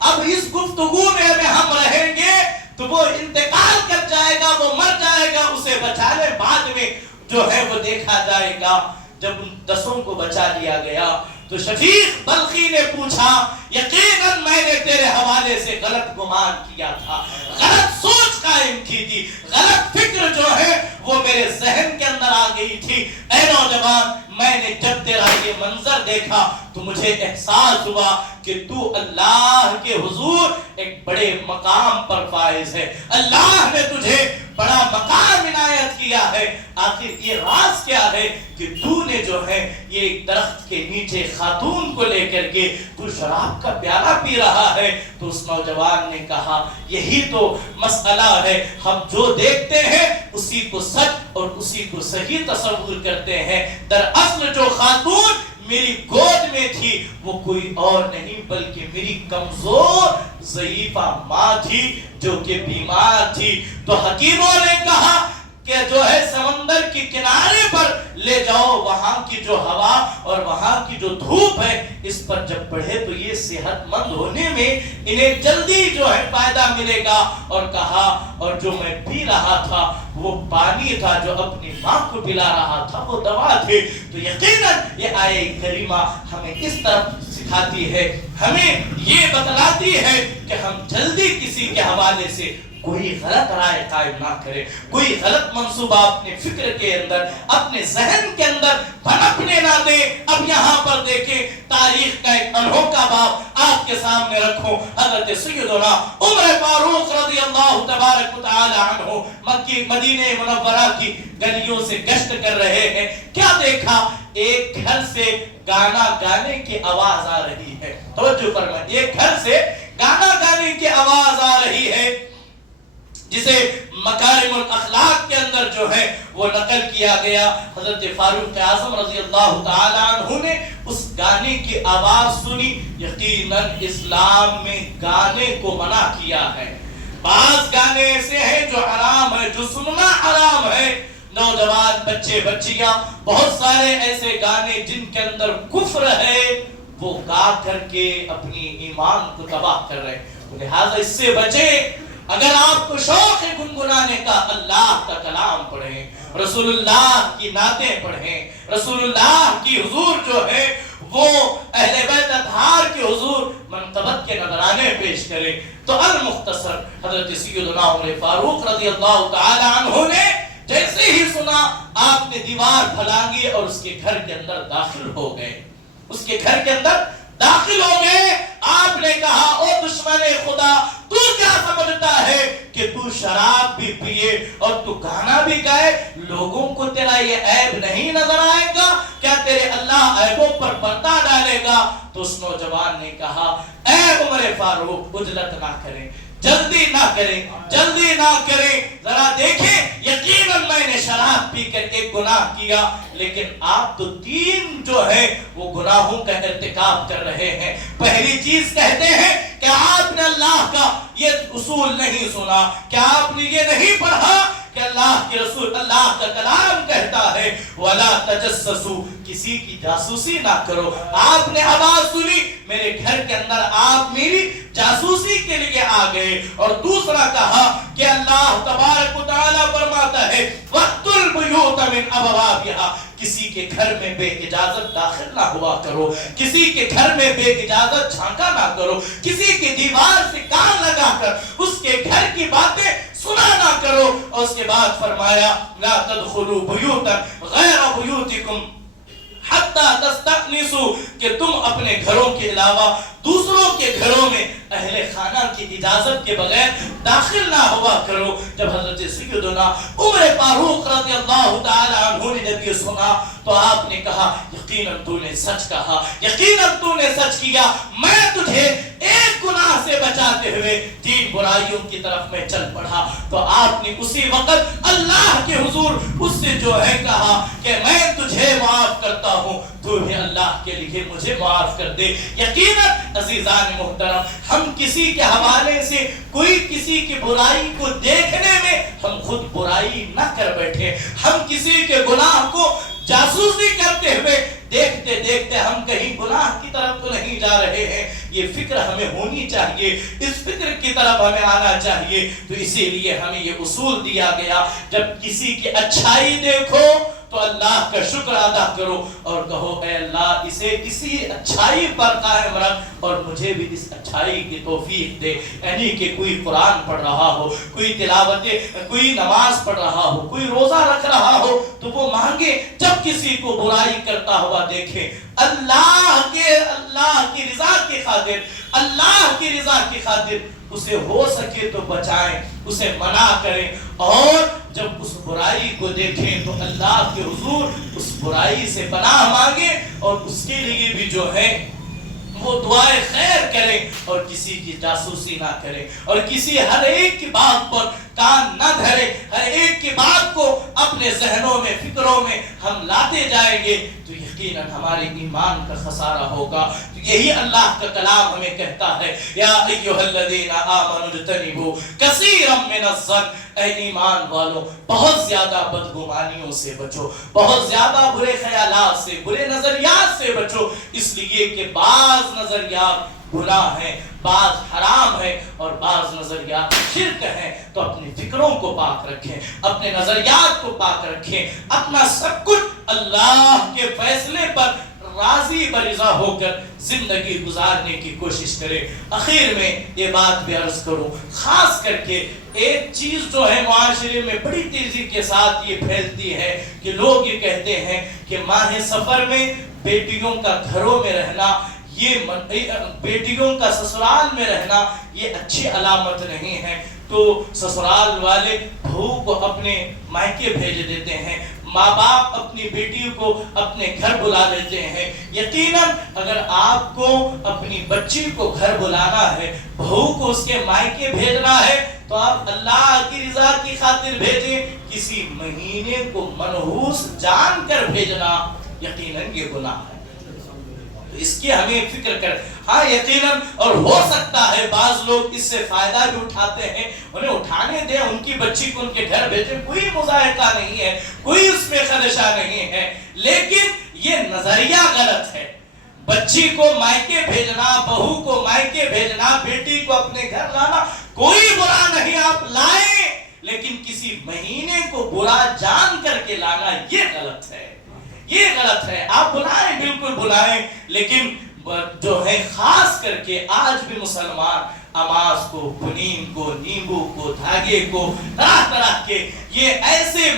اب اس گفتگو میں ہم رہیں گے تو وہ انتقال کر جائے گا، وہ مر جائے گا، اسے بچا لیں، بعد میں جو ہے وہ دیکھا جائے گا۔ جب ان 10 کو بچا لیا گیا تو شفیق بلخی نے پوچھا، یقیناً میں نے تیرے حوالے سے غلط گمان کیا تھا، غلط سوچ قائم کی تھی، غلط فکر جو ہے وہ میرے ذہن کے اندر آ گئی تھی۔ اے نوجوان، میں نے جب تیرا یہ منظر دیکھا تو مجھے احساس ہوا کہ تو اللہ کے حضور ایک بڑے مقام پر فائز ہے، اللہ نے تجھے بڑا مقام عنایت کیا ہے۔ آخر یہ راز کیا ہے کہ تو نے جو ہے یہ ایک درخت کے نیچے خاتون کو لے کر کے تو شراب کا پیالہ پی رہا ہے؟ تو اس نوجوان نے کہا یہی تو مسئلہ ہے، ہم جو دیکھتے ہیں اسی کو سچ اور اسی کو صحیح تصور کرتے ہیں۔ دراصل جو خاتون میری گود میں تھی وہ کوئی اور نہیں بلکہ میری کمزور ضعیفہ ماں تھی جو کہ بیمار تھی۔ تو حکیموں نے کہا کہ جو ہے سمندر کی کنارے پر لے جاؤ، وہاں کی جو ہوا اور وہاں کی جو دھوپ ہے اس پر جب پڑھے تو یہ صحت مند ہونے میں انہیں جلدی جو ہے فائدہ ملے گا۔ اور کہا اور جو میں پی رہا تھا وہ پانی تھا، جو اپنی ماں کو پلا رہا تھا وہ دوا تھے۔ تو یقیناً یہ آیہ کریمہ ہمیں اس طرف سکھاتی ہے، ہمیں یہ بتلاتی ہے کہ ہم جلدی کسی کے حوالے سے کوئی غلط رائے قائم نہ کرے، کوئی غلط منصوبہ اپنے فکر کے اندر، اپنے ذہن کے اندر پنپنے نہ دے۔ اب یہاں پر دیکھیں تاریخ کا ایک انوکھا باب آپ کے سامنے رکھوں۔ حضرت سیدنا عمر فاروق رضی اللہ تبارک و تعالی عنہ مکی مدینہ منورہ کی گلیوں سے گشت کر رہے ہیں، کیا دیکھا؟ ایک گھر سے گانا گانے کی آواز آ رہی ہے۔ توجہ فرمائیں، ایک گھر سے گانا گانے کی آواز آ رہی ہے، جسے مکارم الاخلاق کے اندر جو ہے وہ نقل کیا گیا۔ حضرت فاروق اعظم رضی اللہ تعالی عنہ نے اس گانے کی آواز سنی۔ یقیناً اسلام میں گانے کو منع کیا ہے۔ بعض گانے ایسے ہیں جو حرام ہے، جو سننا حرام ہے۔ نوجوان بچے بچیاں بہت سارے ایسے گانے جن کے اندر کفر ہے وہ گا کر کے اپنی ایمان کو تباہ کر رہے ہیں، لہذا اس سے بچیں۔ اگر آپ کو شوق ہے گنگنانے کا، اللہ کا کلام پڑھیں، رسول اللہ کی نعتیں پڑھیں، رسول اللہ کی حضور جو ہے وہ اہل بیت اطہار کے حضور منقبت کے نذرانے پیش کریں۔ تو المختصر حضرت سیدنا عمر فاروق رضی اللہ تعالی عنہ نے جیسے ہی سنا آپ نے دیوار پھلانگی اور اس کے گھر کے اندر داخل ہو گئے، اس کے گھر کے اندر داخل ہو گئے۔ آپ نے کہا، او دشمن خدا، تو کیا سمجھتا ہے کہ تو شراب بھی پیے اور تو گانا بھی گائے، لوگوں کو تیرا یہ عیب نہیں نظر آئے گا؟ کیا تیرے اللہ عیبوں پر پردہ ڈالے گا؟ تو اس نوجوان نے کہا، اے عمر فاروق، عجلت نہ کریں، جلدی نہ کریں، جلدی نہ کریں، ذرا دیکھیں، یقیناً میں نے شراب پی کر ایک گناہ کیا، لیکن آپ تو تین جو ہے وہ گناہوں کا ارتکاب کر رہے ہیں۔ پہلی چیز کہتے ہیں کہ آپ نے اللہ کا یہ اصول نہیں سنا، کیا آپ نے یہ نہیں پڑھا کہ اللہ کے رسول، اللہ کا کلام کہتا ہے وَلَا تَجَسَّسُوا، کسی کی جاسوسی نہ کرو۔ آپ نے آواز سنی، میرے گھر کے اندر آپ میری جاسوسی کے لیے آ گئے۔ اور دوسرا کہا کہ اللہ تبارک و تعالیٰ فرماتا ہے وَقْتُ الْبُيُوتَ مِنْ أَبْوَابِهَا، کسی کے گھر میں بے اجازت داخل نہ ہوا کرو، کسی کے گھر میں بے اجازت جھانکا نہ کرو، کسی کی دیوار سے کان لگا کر اس کے گھر کی باتیں سنا نہ کرو۔ اور اس کے بعد فرمایا لا تدخلوا بیوتا غیر بیوتکم حتی تستأنسوا، کہ تم اپنے گھروں کے علاوہ دوسروں کے گھروں میں اہل خانہ کی اجازت کے بغیر داخل نہ ہوا کرو۔ جب حضرت سیدنا عمر فاروق رضی اللہ تعالی عنہ نے جب یہ سنا تو آپ نے کہا، یقیناً تو نے سچ کہا، یقیناً تو نے سچ کیا، میں تجھے ایک گناہ سے بچاتے ہوئے تین برائیوں کی طرف میں چل پڑا۔ تو آپ نے اسی وقت اللہ کے حضور اس سے جو ہے کہا کہ میں تجھے معاف کرتا ہوں، تو بھی اللہ کے لیے مجھے معاف کر دے۔ یقیناً عزیزان محترم، ہم کسی کے حوالے سے کوئی کسی کی برائی کو دیکھنے میں ہم خود برائی نہ کر بیٹھے، ہم کسی کے گناہ کو جاسوسی کرتے ہوئے دیکھتے دیکھتے ہم کہیں گناہ کی طرف تو نہیں جا رہے ہیں۔ یہ فکر ہمیں ہونی چاہیے، اس فکر کی طرف ہمیں آنا چاہیے۔ تو اسی لیے ہمیں یہ اصول دیا گیا، جب کسی کی اچھائی دیکھو تو اللہ کا شکر ادا کرو اور کہو اے اللہ اسے کسی اچھائی پر قائم رکھ اور مجھے بھی اس اچھائی کی توفیق دے۔ یعنی کہ کوئی قرآن پڑھ رہا ہو، کوئی تلاوت، کوئی نماز پڑھ رہا ہو، کوئی روزہ رکھ رہا ہو تو وہ مانگے، جب کسی کو برائی کرتا ہوا دیکھے اللہ کی رضا کی خاطر، اللہ کی رضا کی خاطر اسے ہو سکے تو بچائیں، اسے منع کریں، اور جب اس برائی کو دیکھیں تو اللہ کے حضور اس برائی سے پناہ مانگیں اور اس کے لیے بھی جو ہے وہ دعائے خیر کریں اور کسی کی جاسوسی نہ کریں اور کسی ہر ایک کی بات پر کان نہ دھرے۔ ہر ایک کی بات کو اپنے ذہنوں میں، فکروں میں ہم لاتے جائیں گے تو یقیناً ہمارے ایمان کا خسارہ ہوگا۔ یہی اللہ کا کلام ہمیں کہتا ہے یا ایھا الذین آمنوا اجتنبوا کثیرا من الظن، اے ایمان والو بہت زیادہ بدگمانیوں سے بچو، بہت زیادہ برے خیالات سے، برے نظریات سے بچو، اس لیے کہ بعض نظریات گناہ ہیں، بعض حرام ہے اور بعض نظریات شرک ہیں۔ تو اپنی فکروں کو پاک رکھیں، اپنے نظریات کو پاک رکھیں، اپنا سب کچھ اللہ کے فیصلے پر راضی برضا ہو کر زندگی گزارنے کی کوشش کرے۔ اخیر میں یہ بات بھی عرض کروں، خاص کر کے ایک چیز جو ہے معاشرے میں بڑی تیزی کے ساتھ یہ پھیلتی ہے کہ لوگ یہ کہتے ہیں کہ ماہ سفر میں بیٹیوں کا گھروں میں رہنا، یہ بیٹیوں کا سسرال میں رہنا یہ اچھی علامت نہیں ہے، تو سسرال والے بہو کو اپنے مائکے بھیج دیتے ہیں، ماں باپ اپنی بیٹی کو اپنے گھر بلا لیتے ہیں۔ یقیناً اگر آپ کو اپنی بچی کو گھر بلانا ہے، بہو کو اس کے مائکے بھیجنا ہے، تو آپ اللہ کی رضا کی خاطر بھیجیں، کسی مہینے کو منحوس جان کر بھیجنا یقیناً یہ گناہ ہے۔ اس کی ہمیں فکر کر، ہاں یقیناً، اور ہو سکتا ہے بعض لوگ اس سے فائدہ بھی اٹھاتے ہیں، انہیں اٹھانے دیں، ان کی بچی کو ان کے گھر بھیجیں، کوئی مضائقہ نہیں ہے، کوئی اس میں خدشہ نہیں ہے، لیکن یہ نظریہ غلط ہے۔ بچی کو مائکے بھیجنا، بہو کو مائکے بھیجنا، بیٹی کو اپنے گھر لانا کوئی برا نہیں، آپ لائیں، لیکن کسی مہینے کو برا جان کر کے لانا یہ غلط ہے، یہ غلط ہے۔ آپ بلائیں، بالکل بلائیں، لیکن جو ہے خاص کر کے آج بھی مسلمان اماس کو، پنین کو، نیمبو کو، دھاگے کو، طرح طرح کے یہ ایسے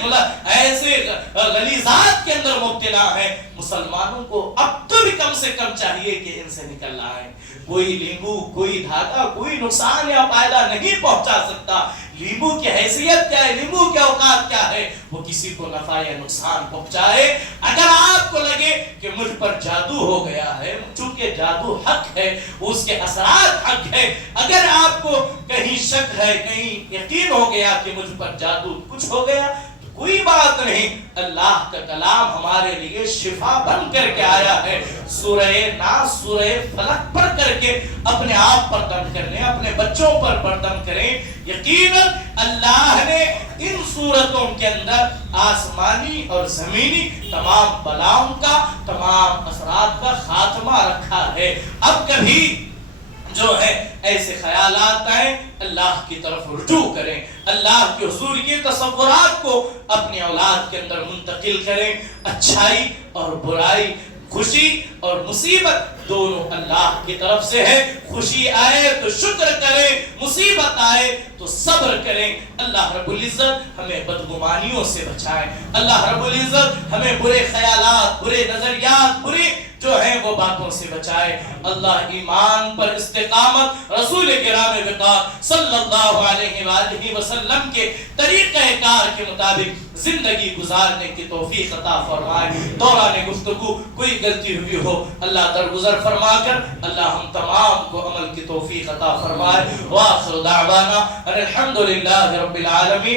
غلیظات کے اندر مبتلا ہے۔ مسلمانوں کو اب تو بھی کم سے کم چاہیے کہ ان سے نکلنا ہے۔ کوئی لیمبو، کوئی دھاگا، کوئی نقصان یا فائدہ نہیں پہنچا سکتا۔ لیمبو کی حیثیت کیا ہے، لیمبو کے اوقات کیا ہے، وہ کسی کو نفع یا نقصان پہنچائے۔ اگر آپ کو لگے کہ مجھ پر جادو ہو گیا ہے، چونکہ جادو حق ہے، اس کے اثرات حق ہے، اگر آپ کو کہیں شک ہے، کہیں یقین ہو گیا کہ مجھ پر جادو کچھ ہو گیا، تو کوئی بات نہیں، اللہ کا کلام ہمارے لیے شفا بن کر کے آیا ہے۔ سورہ ناس، سورہ فلق پڑھ کر کے اپنے آپ پر دم کریں، اپنے بچوں پر دم کریں۔ یقیناً اللہ نے ان صورتوں کے اندر آسمانی اور زمینی تمام بلاؤں کا، تمام اثرات کا خاتمہ رکھا ہے۔ اب کبھی جو ہے ایسے خیالات آئیں، اللہ کی طرف رجوع کریں، اللہ کے حضور یہ تصورات کو اپنی اولاد کے اندر منتقل کریں۔ اچھائی اور برائی، خوشی اور مصیبت دونوں اللہ کی طرف سے ہے۔ خوشی آئے تو شکر کریں، مصیبت آئے تو صبر کریں۔ اللہ رب العزت ہمیں بدگمانیوں سے بچائے، اللہ رب العزت ہمیں برے خیالات، برے نظریات، برے جو ہیں وہ باتوں سے بچائے۔ اللہ ایمان پر استقامت، رسول کرام وقار صلی اللہ علیہ وآلہ وسلم کے طریقہ کار کے مطابق زندگی گزارنے کی توفیق عطا فرمائے۔ دوران گفتگو کوئی غلطی ہوئی ہو اللہ درگزر فرما کر اللہ ہم تمام کو عمل کی توفیق عطا فرمائے۔ وآخر دعوانا ان الحمدللہ رب العالمین۔